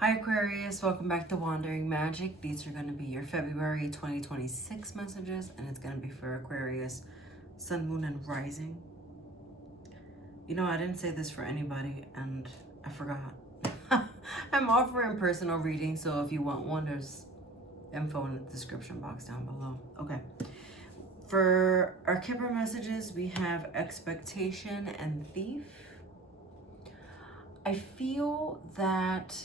Hi Aquarius, welcome back to Wandering Magic. These are going to be your February 2026 messages, and it's going to be for Aquarius, Sun, Moon, and Rising. You know, I didn't say this for anybody, and I forgot. I'm offering personal readings, so if you want one, there's info in the description box down below. Okay. For our Kipper messages, we have expectation and thief. I feel that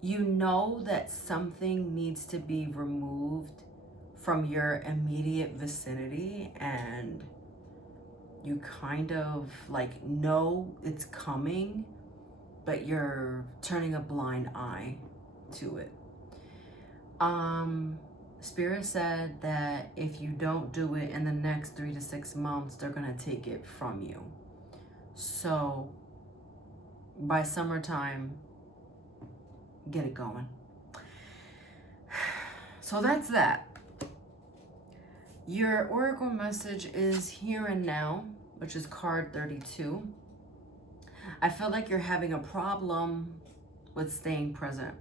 you know that something needs to be removed from your immediate vicinity, and you kind of like know it's coming, but you're turning a blind eye to it. Spirit said that if you don't do it in the next 3 to 6 months, they're gonna take it from you. So by summertime, get it going. So that's that. Your oracle message is here and now, which is card 32. I feel like you're having a problem with staying present.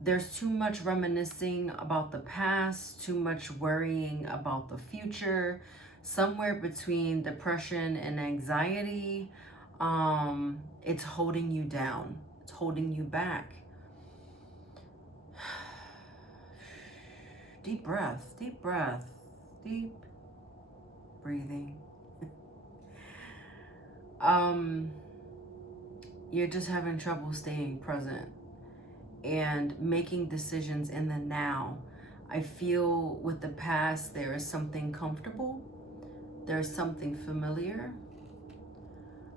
There's too much reminiscing about the past, too much worrying about the future, somewhere between depression and anxiety. It's holding you down. It's holding you back. Deep breath, deep breath, deep breathing. You're just having trouble staying present and making decisions in the now. I feel with the past, there is something comfortable. There's something familiar.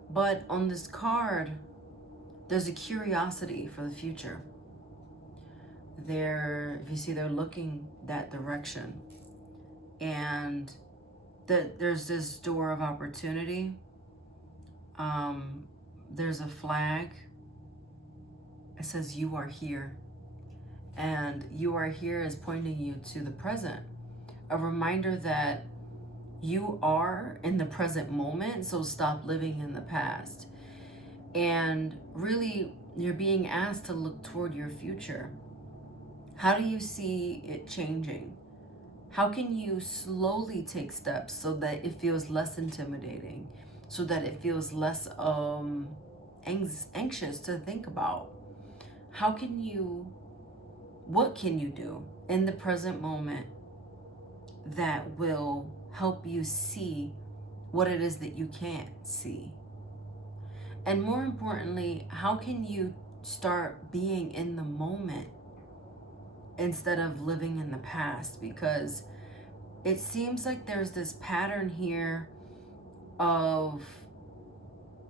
But on this card, there's a curiosity for the future. If you see, they're looking that direction, and there's this door of opportunity. There's a flag. It says you are here, and you are here is pointing you to the present, a reminder that you are in the present moment, so stop living in the past. And really, you're being asked to look toward your future. How do you see it changing? How can you slowly take steps so that it feels less intimidating, so that it feels less anxious to think about? What can you do in the present moment that will help you see what it is that you can't see? And more importantly, how can you start being in the moment instead of living in the past? Because it seems like there's this pattern here of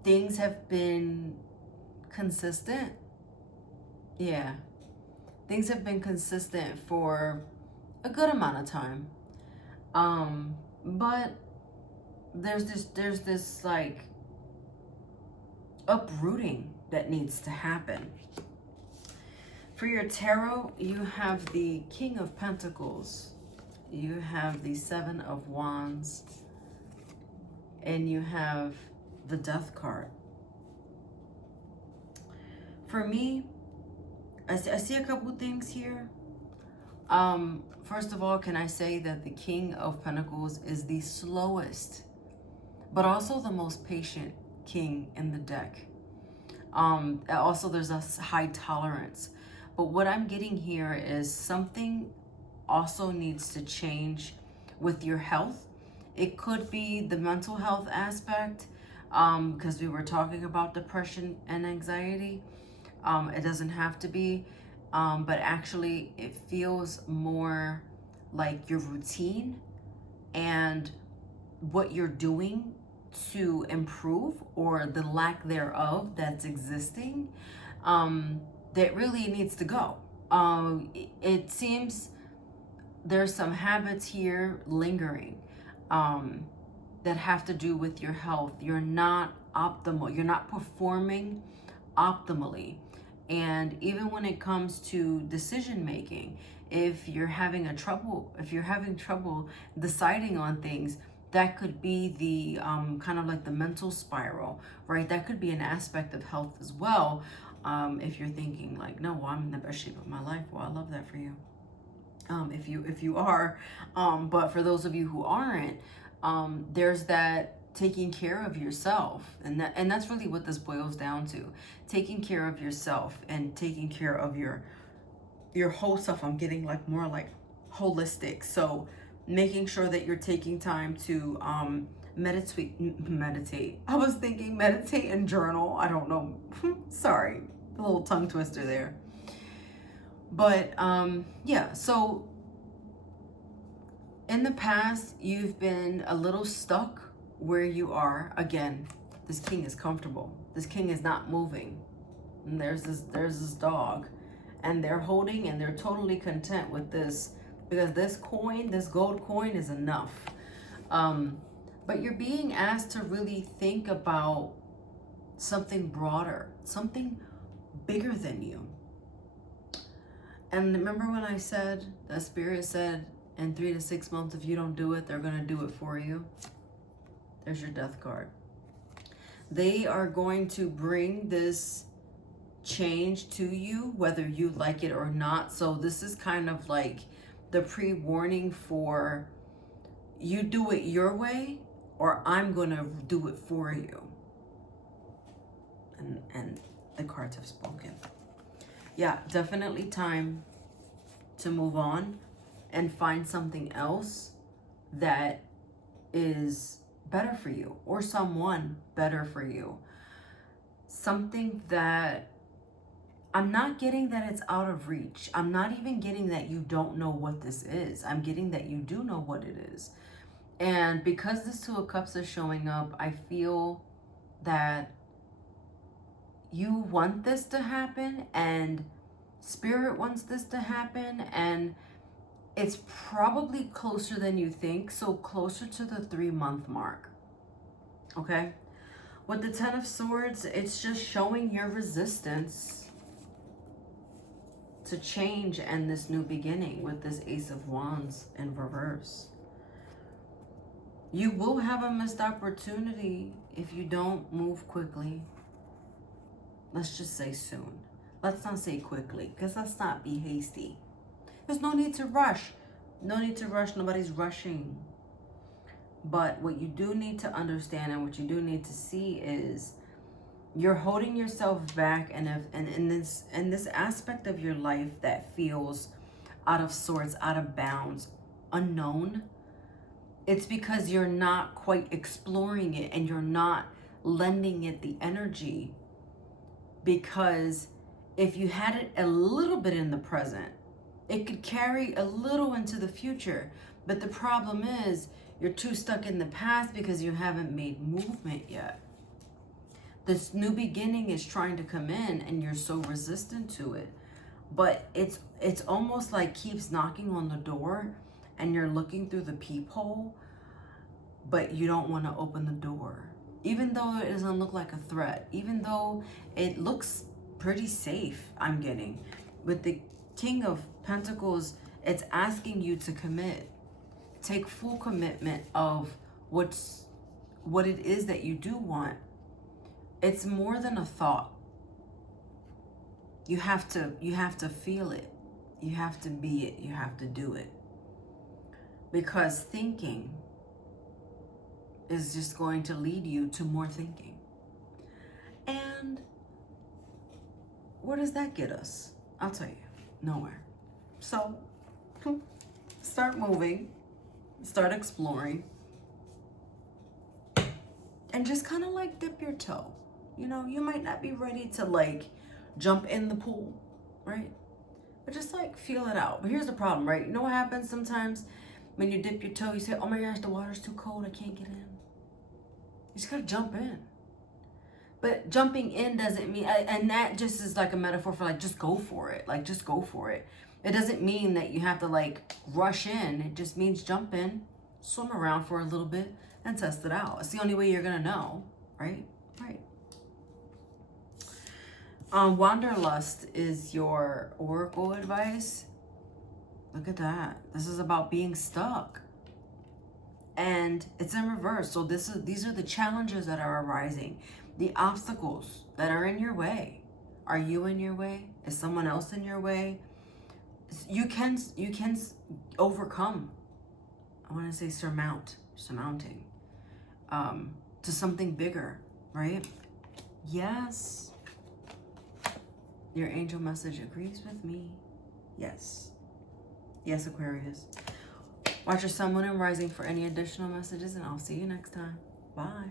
things have been consistent. Yeah, things have been consistent for a good amount of time. But there's this like uprooting that needs to happen. For your tarot, you have the King of Pentacles, you have the Seven of Wands, and you have the Death card. For me, I see a couple things here. First of all, can I say that the King of Pentacles is the slowest, but also the most patient king in the deck. Also, there's a high tolerance. But what I'm getting here is something also needs to change with your health. It could be the mental health aspect, because we were talking about depression and anxiety. It doesn't have to be, but actually it feels more like your routine and what you're doing to improve, or the lack thereof that's existing, that really needs to go. It seems there's some habits here lingering that have to do with your health. You're not optimal. You're not performing optimally. And even when it comes to decision making, if you're having trouble deciding on things, That could be the kind of like the mental spiral, right? That could be an aspect of health as well. If you're thinking like, no, well, I'm in the best shape of my life. Well, I love that for you. If you are, but for those of you who aren't, there's that taking care of yourself, and that's really what this boils down to: taking care of yourself and taking care of your whole self. I'm getting like more like holistic. So making sure that you're taking time to meditate. I was thinking meditate and journal. I don't know. Sorry, a little tongue twister there. But yeah, so in the past, you've been a little stuck where you are. Again, this king is comfortable. This king is not moving. And there's this dog, and they're holding and they're totally content with this, because this coin, this gold coin, is enough. But you're being asked to really think about something broader, something bigger than you. And remember when I said, that Spirit said, in 3 to 6 months, if you don't do it, they're going to do it for you? There's your Death card. They are going to bring this change to you, whether you like it or not. So this is kind of like the pre-warning for you: do it your way, or I'm going to do it for you. And the cards have spoken. Yeah, definitely time to move on and find something else that is better for you, or someone better for you. Something that I'm not getting that it's out of reach. I'm not even getting that you don't know what this is. I'm getting that you do know what it is. And because this Two of Cups is showing up, I feel that you want this to happen, and Spirit wants this to happen, and it's probably closer than you think. So closer to the 3-month mark. Okay? With the Ten of Swords, it's just showing your resistance to change and this new beginning with this Ace of Wands in reverse. You will have a missed opportunity if you don't move quickly. Let's just say soon. Let's not say quickly, because let's not be hasty. There's no need to rush. No need to rush. Nobody's rushing. But what you do need to understand, and what you do need to see, is you're holding yourself back, and in this aspect of your life that feels out of sorts, out of bounds, unknown. It's because you're not quite exploring it, and you're not lending it the energy. Because if you had it a little bit in the present, it could carry a little into the future. But the problem is you're too stuck in the past because you haven't made movement yet. This new beginning is trying to come in, and you're so resistant to it. But it's almost like keeps knocking on the door, and you're looking through the peephole, but you don't want to open the door. Even though it doesn't look like a threat, even though it looks pretty safe, I'm getting. With the King of Pentacles, it's asking you to commit. Take full commitment of what it is that you do want. It's more than a thought. You have to feel it. You have to be it. You have to do it. Because thinking is just going to lead you to more thinking. And where does that get us? I'll tell you, nowhere. So start moving, start exploring, and just kind of like dip your toe. You know, you might not be ready to like jump in the pool, right? But just like feel it out. But here's the problem, right? You know what happens sometimes when you dip your toe? You say, oh my gosh, the water's too cold, I can't get in. You just gotta jump in. But jumping in doesn't mean, and that just is like a metaphor for like, just go for it. Like, just go for it. It doesn't mean that you have to like rush in. It just means jump in, swim around for a little bit, and test it out. It's the only way you're gonna know, right? Right. Wanderlust is your oracle advice. Look at that. This is about being stuck. and it's in reverse. So these are the challenges that are arising, the obstacles that are in your way. Are you in your way? Is someone else in your way? You can overcome. I want to say surmounting to something bigger, right? Yes. Your angel message agrees with me. Yes. Yes, Aquarius. Watch your sun, moon, and rising for any additional messages, and I'll see you next time. Bye.